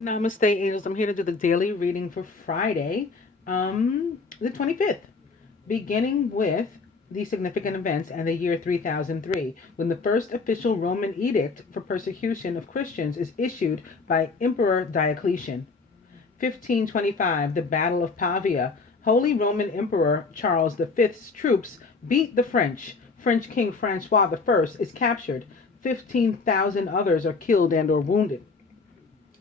Namaste, angels. I'm here to do the daily reading for Friday, the 25th, beginning with the significant events and the year 3003, when the first official Roman edict for persecution of Christians is issued by Emperor Diocletian. 1525, the Battle of Pavia. Holy Roman Emperor Charles V's troops beat the French. French King Francois I is captured. 15,000 others are killed and or wounded.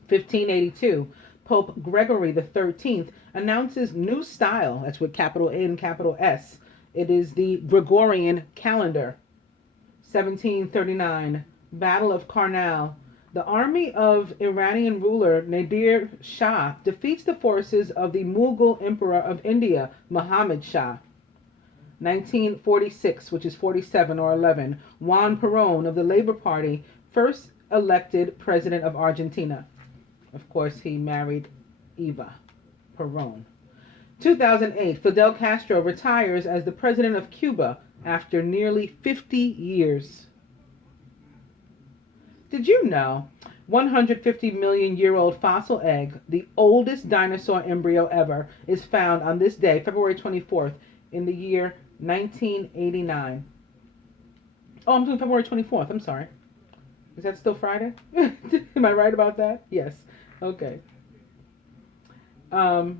1582, Pope Gregory XIII announces new style. That's with capital N, capital S. It is the Gregorian calendar. 1739, Battle of Karnal. The army of Iranian ruler Nadir Shah defeats the forces of the Mughal Emperor of India, Muhammad Shah. 1946, which is 47 or 11, Juan Perón of the Labor Party, first elected president of Argentina. Of course, he married Eva Perón. 2008, Fidel Castro retires as the president of Cuba after nearly 50 years. Did you know 150 million year old fossil egg, the oldest dinosaur embryo ever, is found on this day, February 24th, in the year 1989? Oh, I'm doing February 24th. I'm sorry. Is that still Friday? Am I right about that? Yes. Okay. Okay,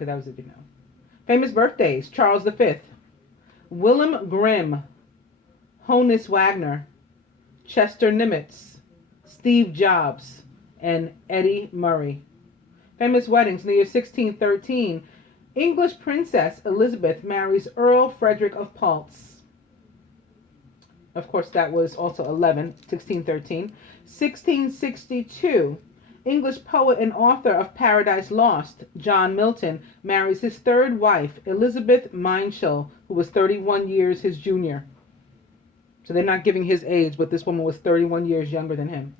that was it, Famous birthdays: Charles V, Willem Grimm, Honus Wagner, Chester Nimitz, Steve Jobs, and Eddie Murray. Famous weddings: in the year 1613, English Princess Elizabeth marries Earl Frederick of Pfalz. Of course, that was also 1613. 1662, English poet and author of Paradise Lost, John Milton, marries his third wife, Elizabeth Minshall, who was 31 years his junior. So they're not giving his age, but this woman was 31 years younger than him.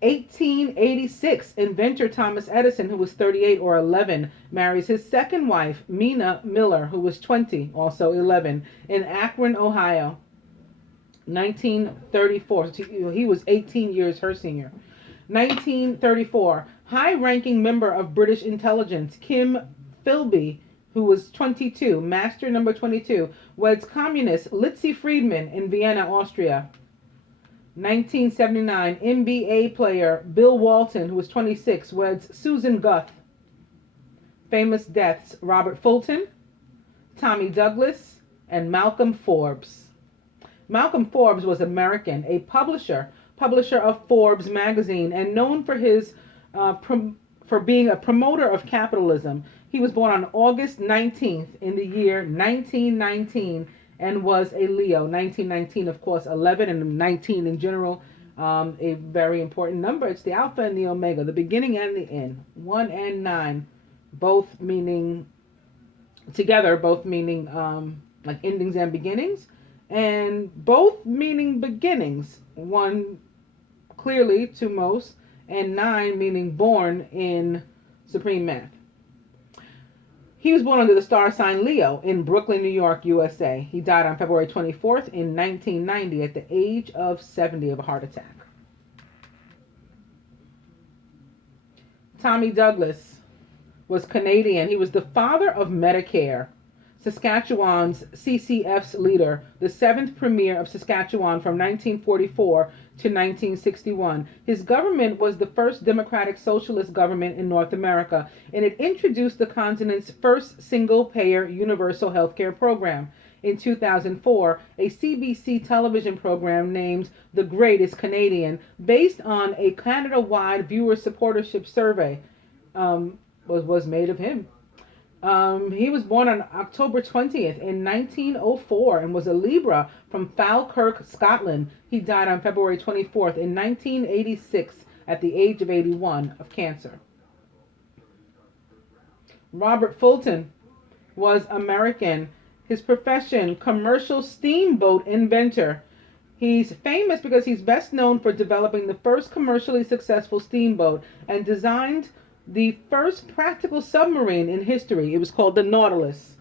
1886, inventor Thomas Edison, who was 38 or 11, marries his second wife, Mina Miller, who was 20, also 11, in Akron, Ohio. 1934, he was 18 years her senior. 1934, high-ranking member of British intelligence Kim Philby, who was 22, master number 22, weds communist Litzy Friedman in Vienna, Austria. 1979, NBA player Bill Walton, who was 26, weds Susan Guth. Famous deaths: Robert Fulton, Tommy Douglas, and Malcolm Forbes. Malcolm Forbes was American, a publisher of Forbes magazine, and known for his for being a promoter of capitalism. He was born on August 19th in the year 1919 and was a Leo. 1919, of course, 11 and 19 in general, a very important number. It's the Alpha and the Omega, the beginning and the end. 1 and 9, both meaning together, both meaning like endings and beginnings, and both meaning beginnings. 1 clearly to most, and 9 meaning born in supreme math. He was born under the star sign Leo in Brooklyn, New York, USA. He died on February 24th in 1990 at the age of 70 of a heart attack. Tommy Douglas was Canadian. He was the father of Medicare, Saskatchewan's CCF's leader, the 7th Premier of Saskatchewan from 1944 to 1961. His government was the first democratic socialist government in North America, and it introduced the continent's first single-payer universal health care program. In 2004, a CBC television program named The Greatest Canadian, based on a Canada-wide viewer supportership survey, was made of him. He was born on October 20th in 1904 and was a Libra from Falkirk, Scotland. He died on February 24th in 1986 at the age of 81 of cancer. Robert Fulton was American. His profession: commercial steamboat inventor. He's famous because he's best known for developing the first commercially successful steamboat and designed the first practical submarine in history. It was called the Nautilus.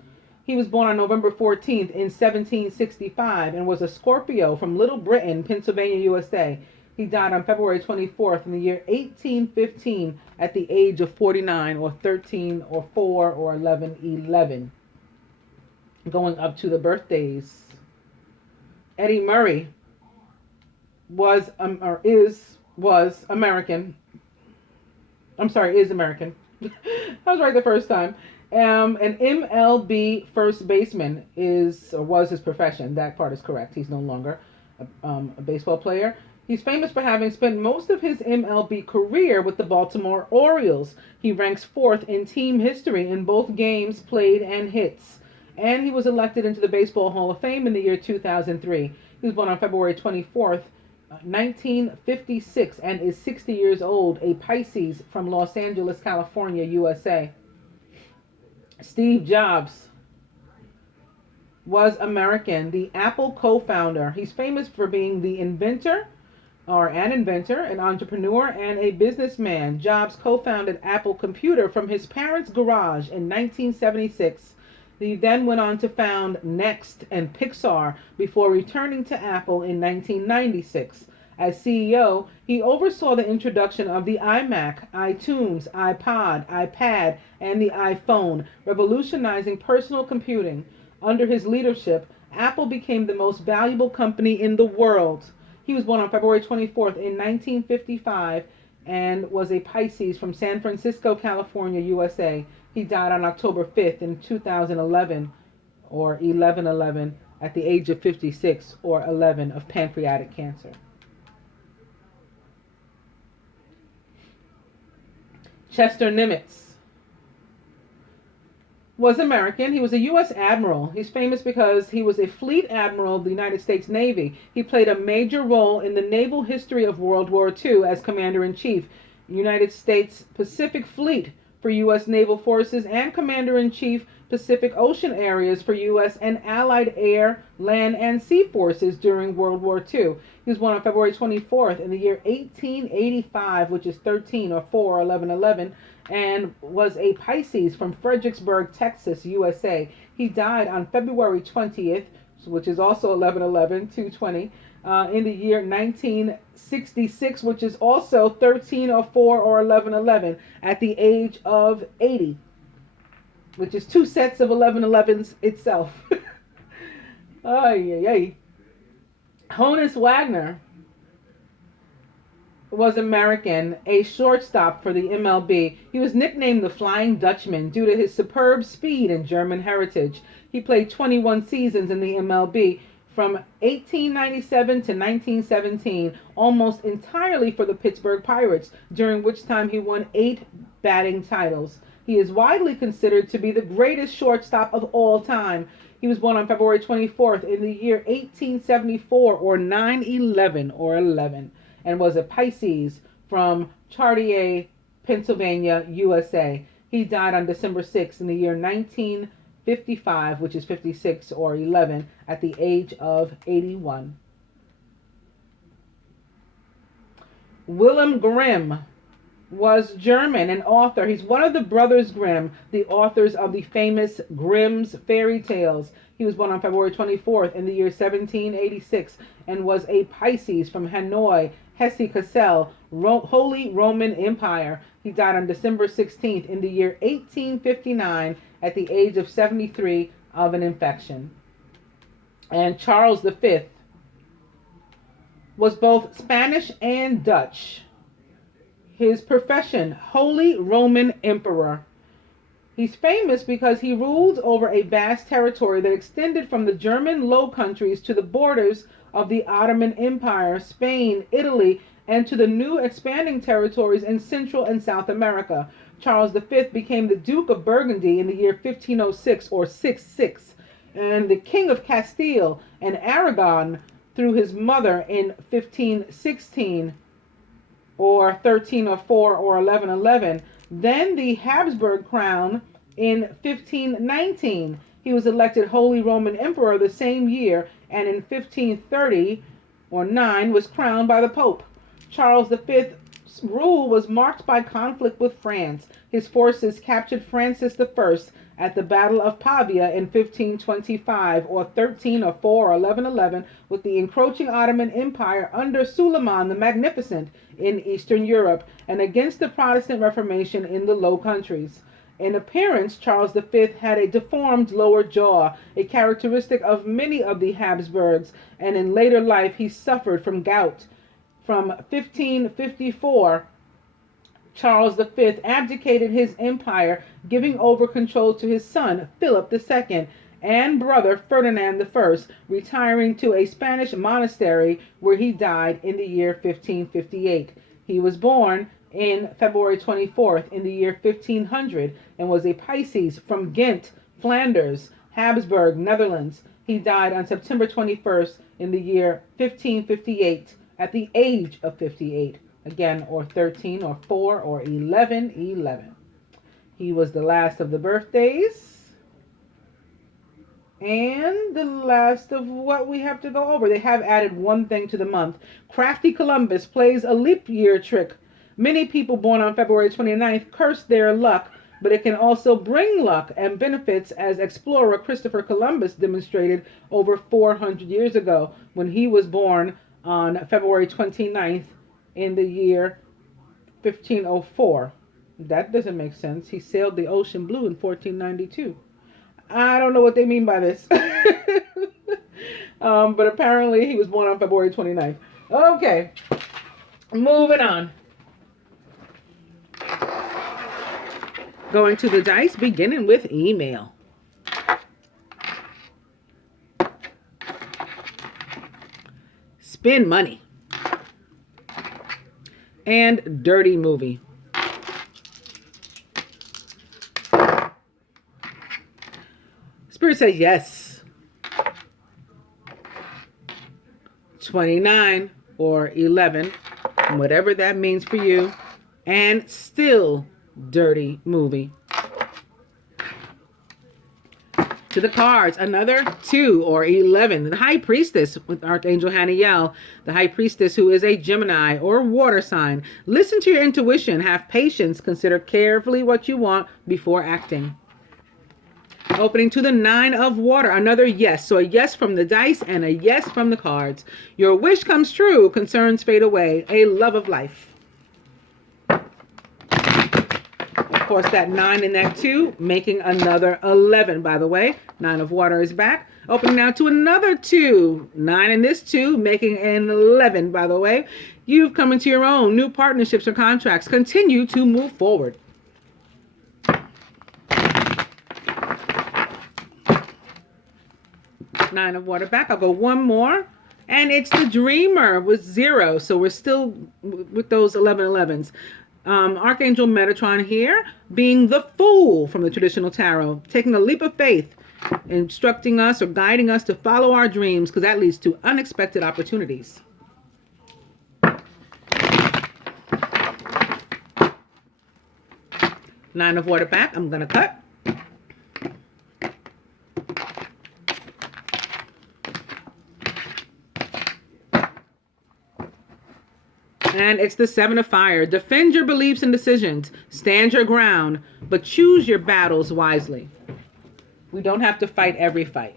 He was born on November 14th in 1765 and was a Scorpio from Little Britain, Pennsylvania, USA. He died on February 24th in the year 1815 at the age of 49, or 13, or 4, or 11, 11. Going up to the birthdays. Eddie Murray was American. I'm sorry, is American. I was right the first time. An MLB first baseman was his profession. That part is correct. He's no longer a baseball player. He's famous for having spent most of his MLB career with the Baltimore Orioles. He ranks fourth in team history in both games played and hits. And he was elected into the Baseball Hall of Fame in the year 2003. He was born on February 24th, 1956, and is 60 years old, a Pisces from Los Angeles, California, USA. Steve Jobs was American, the Apple co-founder. He's famous for being the inventor, an entrepreneur, and a businessman. Jobs co-founded Apple Computer from his parents' garage in 1976. He then went on to found Next and Pixar before returning to Apple in 1996. As CEO, he oversaw the introduction of the iMac, iTunes, iPod, iPad, and the iPhone, revolutionizing personal computing. Under his leadership, Apple became the most valuable company in the world. He was born on February 24th in 1955 and was a Pisces from San Francisco, California, USA. He died on October 5th in 2011, or 11/11, at the age of 56, or 11, of pancreatic cancer. Chester Nimitz was American. He was a U.S. admiral. He's famous because he was a fleet admiral of the United States Navy. He played a major role in the naval history of World War II as Commander-in-Chief, United States Pacific Fleet for U.S. Naval Forces, and Commander-in-Chief, Pacific Ocean areas for U.S. and Allied air, land, and sea forces during World War II. He was born on February 24th in the year 1885, which is 13, or 4, or 11, 11, and was a Pisces from Fredericksburg, Texas, USA. He died on February 20th, which is also 11/11, 220, in the year 1966, which is also 13, or 4, or 11/11, at the age of 80, which is two sets of 11/11s itself. Ay, ay, ay. Honus Wagner was American, a shortstop for the MLB. He was nicknamed the Flying Dutchman due to his superb speed and German heritage. He played 21 seasons in the MLB from 1897 to 1917, almost entirely for the Pittsburgh Pirates, during which time he won 8 batting titles. He is widely considered to be the greatest shortstop of all time. He was born on February 24th in the year 1874, or 9/11, or 11, and was a Pisces from Chartier, Pennsylvania, USA. He died on December 6th in the year 1955, which is 56, or 11, at the age of 81. Wilhelm Grimm was German, an author. He's one of the brothers Grimm, the authors of the famous Grimm's fairy tales. He was born on February 24th in the year 1786 and was a Pisces from Hanoi, Hesse-Kassel, Holy Roman Empire. He died on December 16th in the year 1859 at the age of 73 of an infection. And Charles V was both Spanish and Dutch. His profession, Holy Roman Emperor. He's famous because he ruled over a vast territory that extended from the German Low Countries to the borders of the Ottoman Empire, Spain, Italy, and to the new expanding territories in Central and South America. Charles V became the Duke of Burgundy in the year 1506, or 66, and the King of Castile and Aragon through his mother in 1516, or 13, or 4, or 11/11. Then the Habsburg crown in 1519. He was elected Holy Roman Emperor the same year, and in 1530, or 9, was crowned by the Pope. Charles V's rule was marked by conflict with France. His forces captured Francis I at the Battle of Pavia in 1525, or 1304 or 1111, with the encroaching Ottoman Empire under Suleiman the Magnificent in Eastern Europe, and against the Protestant Reformation in the Low Countries. In appearance, Charles V had a deformed lower jaw, a characteristic of many of the Habsburgs, and in later life he suffered from gout. From 1554, Charles V abdicated his empire, giving over control to his son, Philip II, and brother Ferdinand I, retiring to a Spanish monastery where he died in the year 1558. He was born in February 24th in the year 1500 and was a Pisces from Ghent, Flanders, Habsburg, Netherlands. He died on September 21st in the year 1558 at the age of 58. Again, or 13 or 4 or 11. He was the last of the birthdays and the last of what we have to go over. They have added one thing to the month. Crafty Columbus plays a leap year trick. Many people born on February 29th curse their luck, but it can also bring luck and benefits, as explorer Christopher Columbus demonstrated over 400 years ago when he was born on February 29th in the year 1504. That doesn't make sense. He sailed the ocean blue in 1492. I don't know what they mean by this. But apparently he was born on February 29th. Okay, moving on. Going to the dice, beginning with email. Spin money. And dirty movie. Spirit says yes. 29 or 11, whatever that means for you. And still dirty movie. To the cards, another 2 or 11. The High Priestess with Archangel Haniel, the High Priestess who is a Gemini or water sign. Listen to your intuition. Have patience. Consider carefully what you want before acting. Opening to the 9 of water, another yes. So a yes from the dice and a yes from the cards. Your wish comes true. Concerns fade away. A love of life. Of course, that 9 and that 2 making another 11, by the way. 9 of water is back. Opening now to another 2. 9 and this 2 making an 11, by the way. You've come into your own. New partnerships or contracts. Continue to move forward. Nine of water back. I'll go one more. And it's the Dreamer with 0. So we're still with those 11s. Archangel Metatron here, being the Fool from the traditional tarot, taking a leap of faith, instructing us or guiding us to follow our dreams, because that leads to unexpected opportunities. Nine of water back. I'm going to cut. And it's the 7 of fire. Defend your beliefs and decisions. Stand your ground, but choose your battles wisely. We don't have to fight every fight.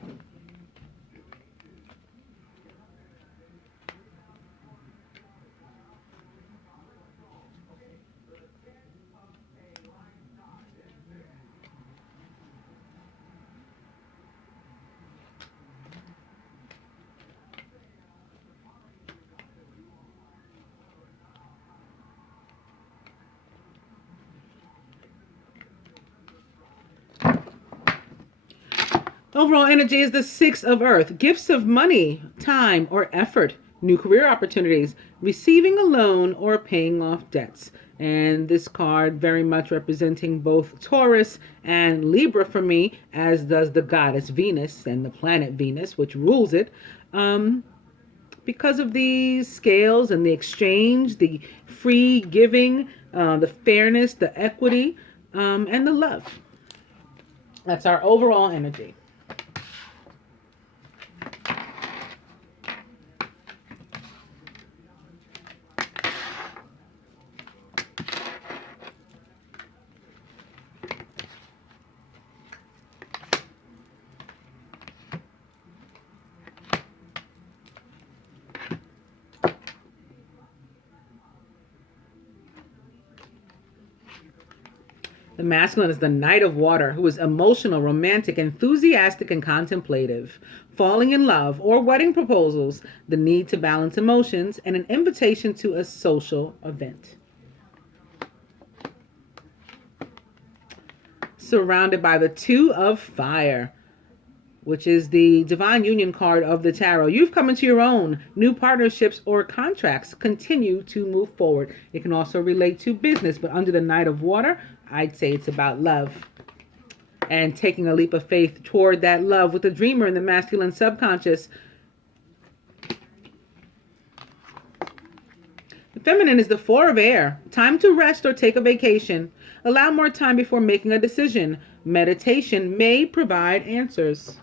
Overall energy is the 6 of earth. Gifts of money, time, or effort. New career opportunities. Receiving a loan or paying off debts. And this card very much representing both Taurus and Libra for me, as does the goddess Venus and the planet Venus, which rules it. Because of the scales and the exchange, the free giving, the fairness, the equity, and the love. That's our overall energy. The masculine is the Knight of Water, who is emotional, romantic, enthusiastic, and contemplative. Falling in love or wedding proposals, the need to balance emotions, and an invitation to a social event. Surrounded by the Two of Fire, which is the Divine Union card of the Tarot. You've come into your own. New partnerships or contracts continue to move forward. It can also relate to business, but under the Knight of Water, I'd say it's about love and taking a leap of faith toward that love with the dreamer in the masculine subconscious. The feminine is the Four of Air. Time to rest or take a vacation. Allow more time before making a decision. Meditation may provide answers.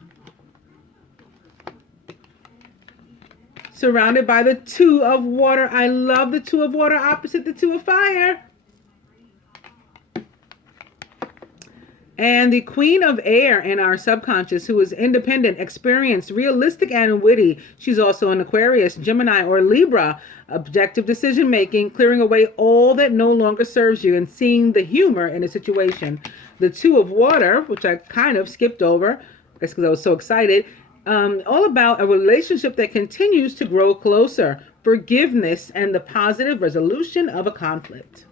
Surrounded by the Two of Water. I love the Two of Water opposite the Two of Fire. And the Queen of Air in our subconscious, who is independent, experienced, realistic, and witty. She's also an Aquarius, Gemini, or Libra. Objective decision making, clearing away all that no longer serves you, and seeing the humor in a situation. The Two of Water, which I kind of skipped over, I guess because I was so excited. All about a relationship that continues to grow closer, forgiveness, and the positive resolution of a conflict.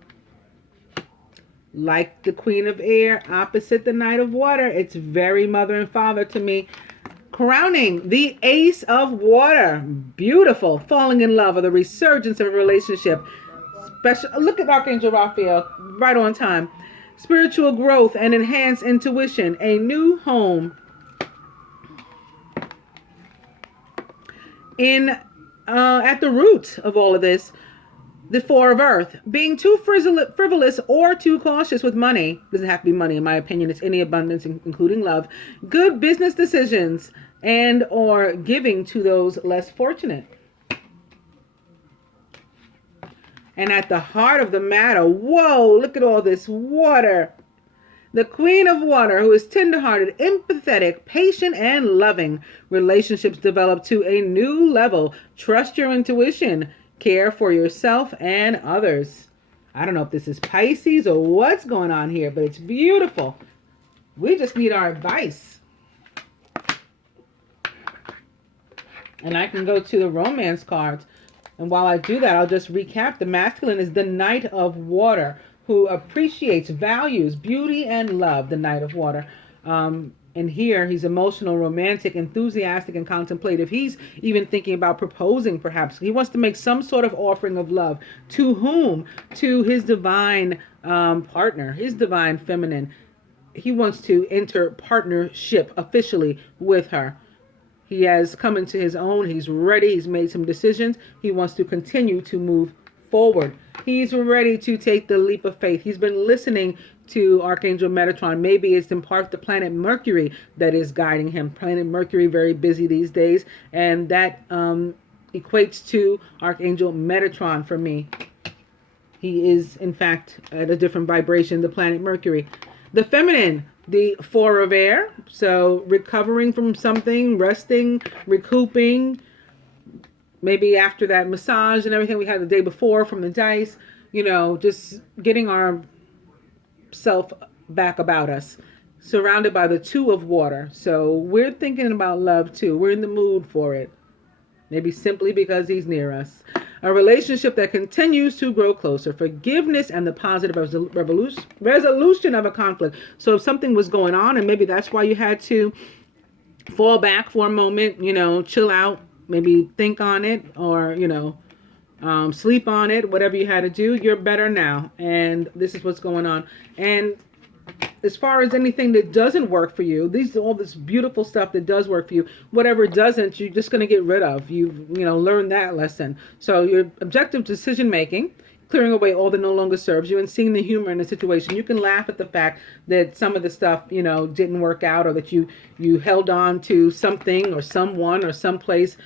Like the Queen of Air opposite the Knight of Water, it's very mother and father to me. Crowning the Ace of Water. Beautiful. Falling in love or the resurgence of a relationship. Look at Archangel Raphael, right on time. Spiritual growth and enhanced intuition. A new home. At the root of all of this, the Four of Earth, being too frivolous or too cautious with money. Doesn't have to be money, in my opinion. It's any abundance, including love. Good business decisions and or giving to those less fortunate. And at the heart of the matter, whoa, look at all this water. The Queen of Water, who is tenderhearted, empathetic, patient, and loving. Relationships develop to a new level. Trust your intuition. Care for yourself and others. I don't know if this is Pisces or what's going on here, but it's beautiful. We just need our advice. And I can go to the romance cards. And while I do that, I'll just recap. The masculine is the Knight of Water, who appreciates, values beauty and love, the Knight of Water. And here he's emotional, romantic, enthusiastic, and contemplative. He's even thinking about proposing, perhaps. He wants to make some sort of offering of love. To whom? To his divine partner, his divine feminine. He wants to enter partnership officially with her. He has come into his own. He's ready. He's made some decisions. He wants to continue to move forward. He's ready to take the leap of faith. He's been listening to Archangel Metatron. Maybe it's in part the planet Mercury that is guiding him. Planet Mercury, very busy these days, and that equates to Archangel Metatron for me. He is, in fact, at a different vibration, the planet Mercury. The feminine, the Four of Air, so recovering from something, resting, recouping, maybe after that massage and everything we had the day before from the dice, just getting our self back about us. Surrounded by the Two of Water. So we're thinking about love too. We're in the mood for it. Maybe simply because he's near us. A relationship that continues to grow closer. Forgiveness and the positive resolution of a conflict. So if something was going on and maybe that's why you had to fall back for a moment, chill out, maybe think on it or, sleep on it, whatever you had to do, you're better now. And this is what's going on. And as far as anything that doesn't work for you, all this beautiful stuff that does work for you, whatever doesn't, you're just going to get rid of. You've, learned that lesson. So your objective decision making, clearing away all that no longer serves you and seeing the humor in the situation. You can laugh at the fact that some of the stuff, didn't work out, or that you held on to something or someone or someplace,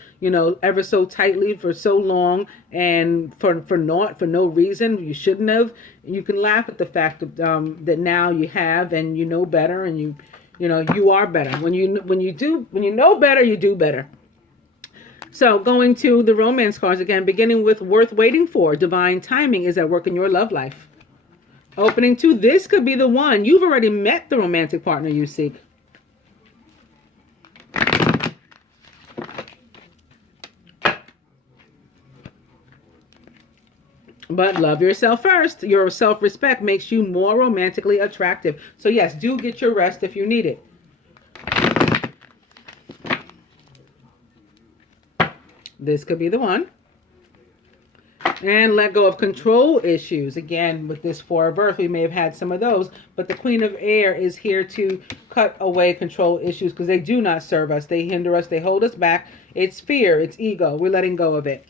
ever so tightly for so long and for no reason. You shouldn't have. You can laugh at the fact that now you have and you know better and you are better. When you know better, you do better. So going to the romance cards again, beginning with worth waiting for. Divine timing is at work in your love life. Opening 2, this could be the one. You've already met the romantic partner you seek. But love yourself first. Your self-respect makes you more romantically attractive. So yes, do get your rest if you need it. This could be the one. And let go of control issues. Again, with this Four of Earth, we may have had some of those. But the Queen of Air is here to cut away control issues because they do not serve us. They hinder us. They hold us back. It's fear. It's ego. We're letting go of it.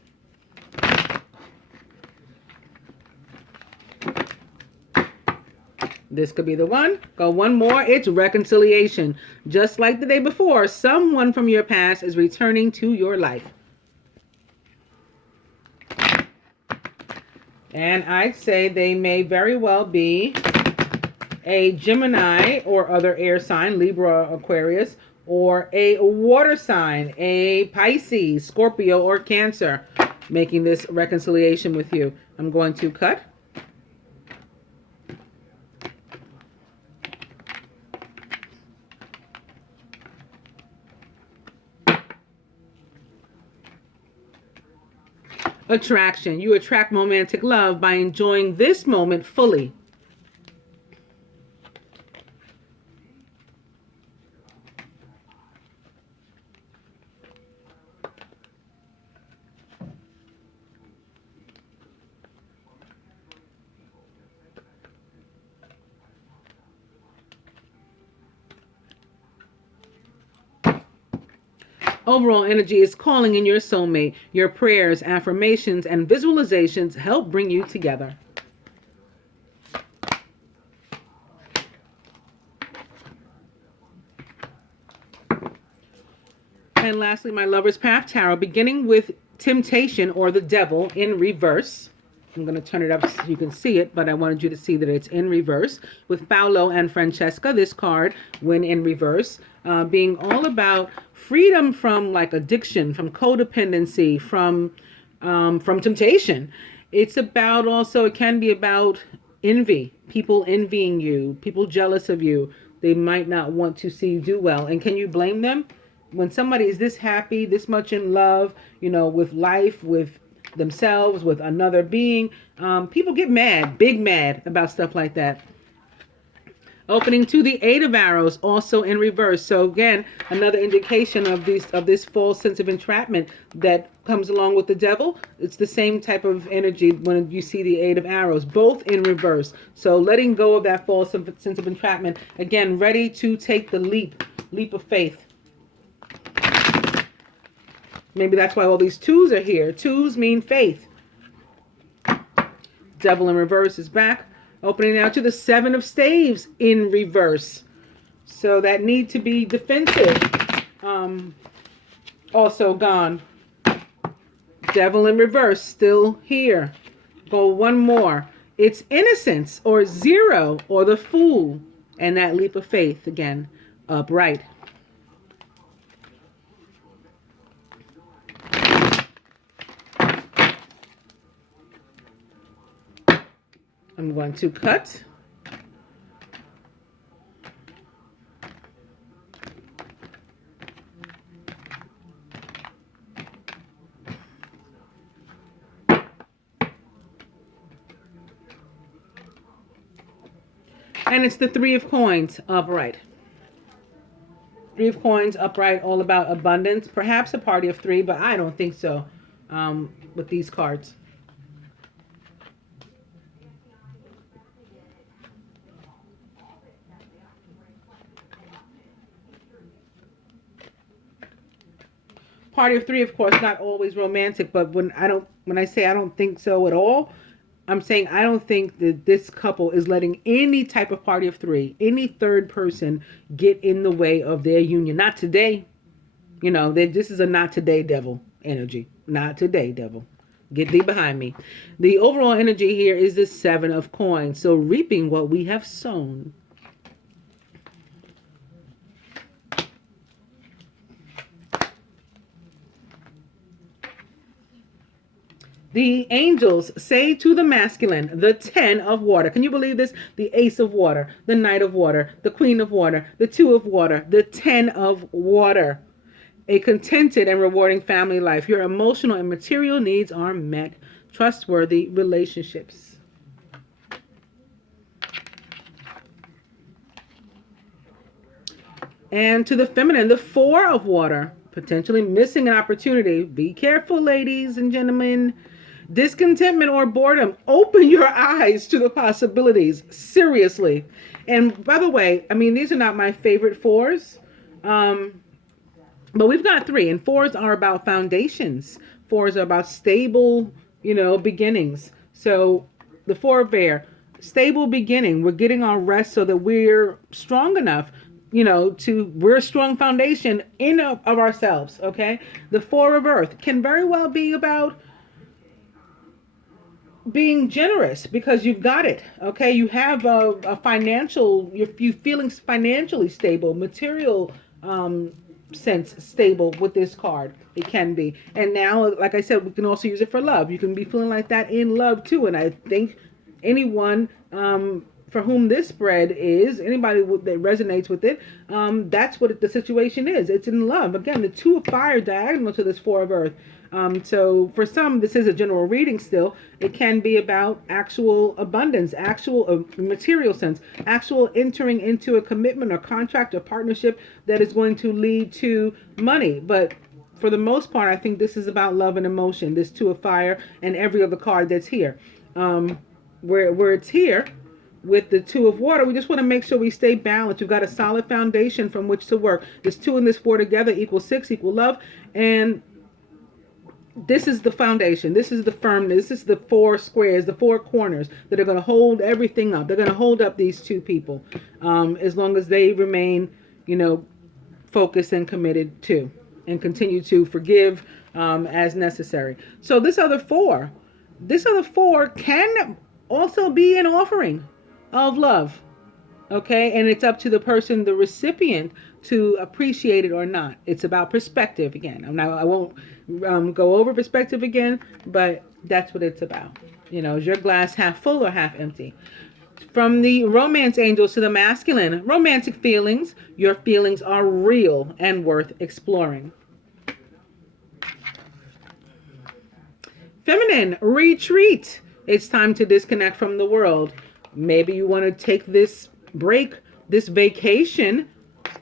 This could be the one. Go one more. It's reconciliation. Just like the day before, someone from your past is returning to your life. And I'd say they may very well be a Gemini or other air sign, Libra, Aquarius, or a water sign, a Pisces, Scorpio, or Cancer, making this reconciliation with you. I'm going to cut. Attraction. You attract romantic love by enjoying this moment fully. Overall energy is calling in your soulmate. Your prayers, affirmations, and visualizations help bring you together. And lastly, my Lover's Path Tarot, beginning with Temptation or the Devil in reverse. I'm going to turn it up so you can see it, but I wanted you to see that it's in reverse. With Paolo and Francesca, this card, when in reverse, being all about freedom from like addiction, from codependency, from temptation. It's about also, it can be about envy, people envying you, people jealous of you. They might not want to see you do well. And can you blame them? When somebody is this happy, this much in love, you know, with life, with themselves, with another being, people get mad, big mad about stuff like that. Opening to the Eight of Arrows, also in reverse. So again, another indication of this false sense of entrapment that comes along with the devil. It's the same type of energy when you see the Eight of Arrows, both in reverse. So letting go of that false sense of entrapment. Again, ready to take the leap of faith. Maybe that's why all these twos are here. Twos mean faith. Devil in reverse is back. Opening now to the Seven of Staves in reverse. So that need to be defensive. Also gone. Devil in reverse still here. Go one more. It's innocence or zero or the Fool. And that leap of faith again. Upright. I'm going to cut. And it's the Three of Coins upright. Three of Coins upright, all about abundance. Perhaps a party of three, but I don't think so with these cards. Party of three, of course, not always romantic, but when I say I don't think so at all, I'm saying I don't think that this couple is letting any type of party of three, any third person, get in the way of their union. Not today. You know, this is a not today devil energy. Not today, devil. Get thee behind me. The overall energy here is the Seven of Coins. So reaping what we have sown. The angels say to the masculine, the 10 of water. Can you believe this? The ace of water, the knight of water, the queen of water, the 2 of water, the 10 of water. A contented and rewarding family life. Your emotional and material needs are met. Trustworthy relationships. And to the feminine, the 4 of water. Potentially missing an opportunity. Be careful, ladies and gentlemen. Discontentment or boredom. Open your eyes to the possibilities. Seriously. And by the way, I mean, these are not my favorite 4s. But we've got 3, and 4s are about foundations. 4s are about stable, beginnings. So the 4 of air, stable beginning. We're getting our rest so that we're strong enough, we're a strong foundation of ourselves, okay? The 4 of earth can very well be about being generous because you've got it, okay? You have a financial, you're feeling financially stable, material sense stable with this card. It can be. And now, like I said, we can also use it for love. You can be feeling like that in love too. And I think anyone for whom this spread is, anybody that resonates with it, that's what the situation is. It's in love. Again, the 2 of fire diagonal to this 4 of earth. So for some, this is a general reading still. It can be about actual abundance, actual material sense, actual entering into a commitment or contract or partnership that is going to lead to money. But for the most part, I think this is about love and emotion, this 2 of fire and every other card that's here. Where it's here with the 2 of water, we just want to make sure we stay balanced. We've got a solid foundation from which to work. This 2 and this 4 together equals 6, equal love. And this is the foundation. This is the firmness. This is the 4 squares, the 4 corners that are going to hold everything up. They're going to hold up these 2 people as long as they remain, focused and committed to, and continue to forgive as necessary. So this other 4 can also be an offering of love. Okay, and it's up to the person, the recipient, to appreciate it or not. It's about perspective again. I won't go over perspective again, but that's what it's about. Is your glass half full or half empty? From the romance angels to the masculine, romantic feelings. Your feelings are real and worth exploring. Feminine, retreat. It's time to disconnect from the world. Maybe you want to take this break, this vacation,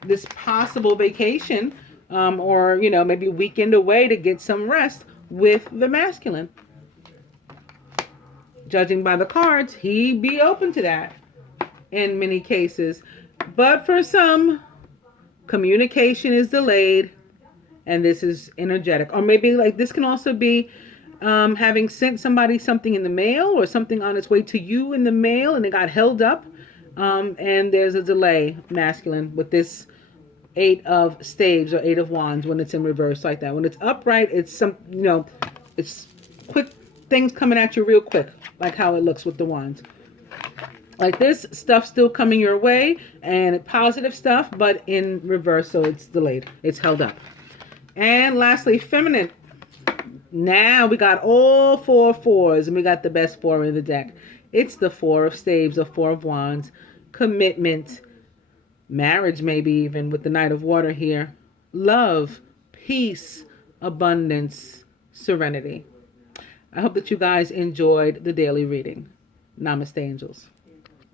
this possible vacation, or maybe weekend away to get some rest with the masculine. Judging by the cards, he'd be open to that in many cases. But for some, communication is delayed, and this is energetic. Or maybe like this can also be having sent somebody something in the mail or something on its way to you in the mail and it got held up. And there's a delay, masculine, with this 8 of staves or 8 of wands when it's in reverse like that. When it's upright, it's it's quick things coming at you real quick, like how it looks with the wands. Like this stuff still coming your way and positive stuff, but in reverse, so it's delayed. It's held up. And lastly, feminine. Now we got all 4 4s and we got the best 4 in the deck. It's the 4 of staves or 4 of wands, commitment, marriage maybe even with the knight of water here, love, peace, abundance, serenity. I hope that you guys enjoyed the daily reading. Namaste, angels.